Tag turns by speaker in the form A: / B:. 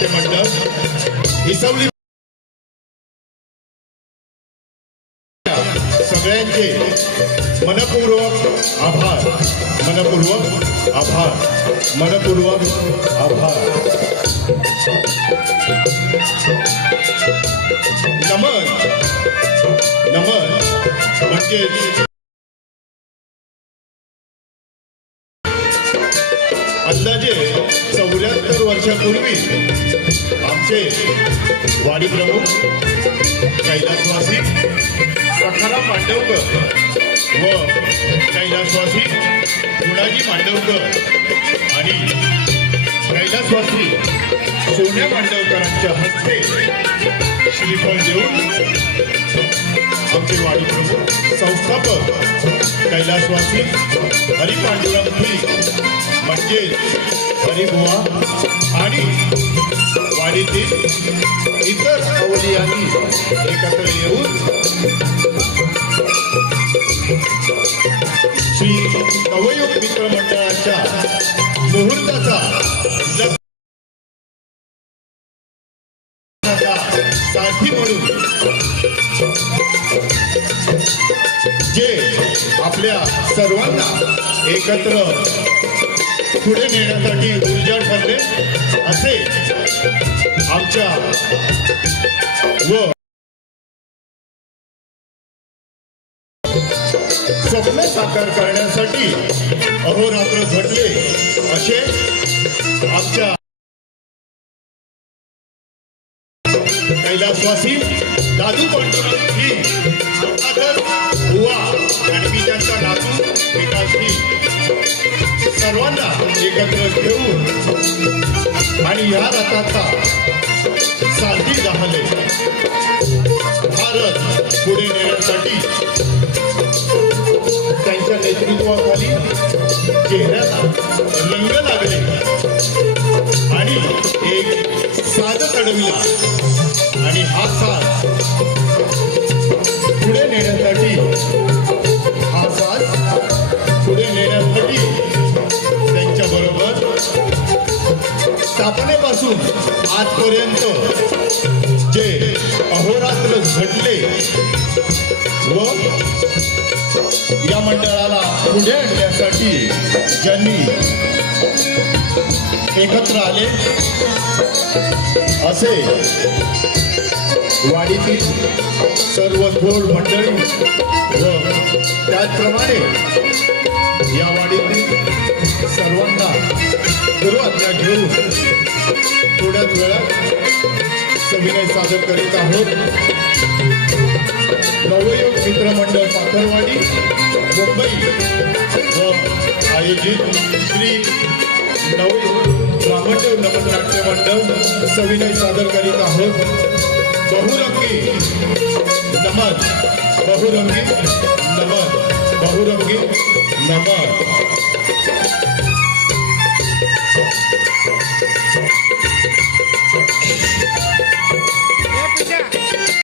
A: नाट्य मंडळ इसवली सगळ्यांचे मनपूर्वक आभार. मनपूर्वक आभार. मनपूर्वक आभार. नमन. नमन म्हणजे अंदाजे चौऱ्याहत्तर वर्षापूर्वी आमचे वाडी प्रमुख कैलासवासी सखाराम मांडवकर व कैलासवासी गुणाजी मांडवकर आणि कैलासवासी सोन्या मांडवकरांच्या हस्ते श्रीफळ देऊन आमचे वाडी प्रमुख संस्थापक कैलासवासी हरिपांडुरंग फुली म्हणजेच हरिबुवा आणि आणि ती इतर अवलियांनी एकत्र येऊन श्री कवयुग मित्र मंडळाच्या मुहूर्ताचा लग्नाचा साथी म्हणून जे आपल्या सर्वांना एकत्र पुढे नेण्यासाठी ऊर्जा ठरले असे आमच्या व स्वप्न साकार करण्यासाठी अहोरात्र झटले असे आमच्या कैलासवासी दादू पांडुरंगजी गंगाधर बुवा आणि मी त्यांचा नातू एकत्र घेऊन आणि या रथाचा साथी झाले भारत पुढे नेण्यासाठी त्यांच्या नेतृत्वाखाली चेहऱ्याला रंग लागले. आणि एक साध चढविला आणि हा साथ स्थापनेपासून आजपर्यंत जे अहोरात्र घडले व या मंडळाला पुढे आणण्यासाठी ज्यांनी एकत्र आले असे वाडीतील सर्व थोर मंडळी व त्याचप्रमाणे थोड्याच वेळात सविनय सादर करीत आहोत. नवयोग मित्रमंडळ पाथरवाडी मुंबई व आयोजित श्री नवयोग ब्राह्मणदेव नमन मंडळ सविनय सादर करीत आहोत. बहुरंगी नमन बहुरंगी नमन बहुरंगी नमन.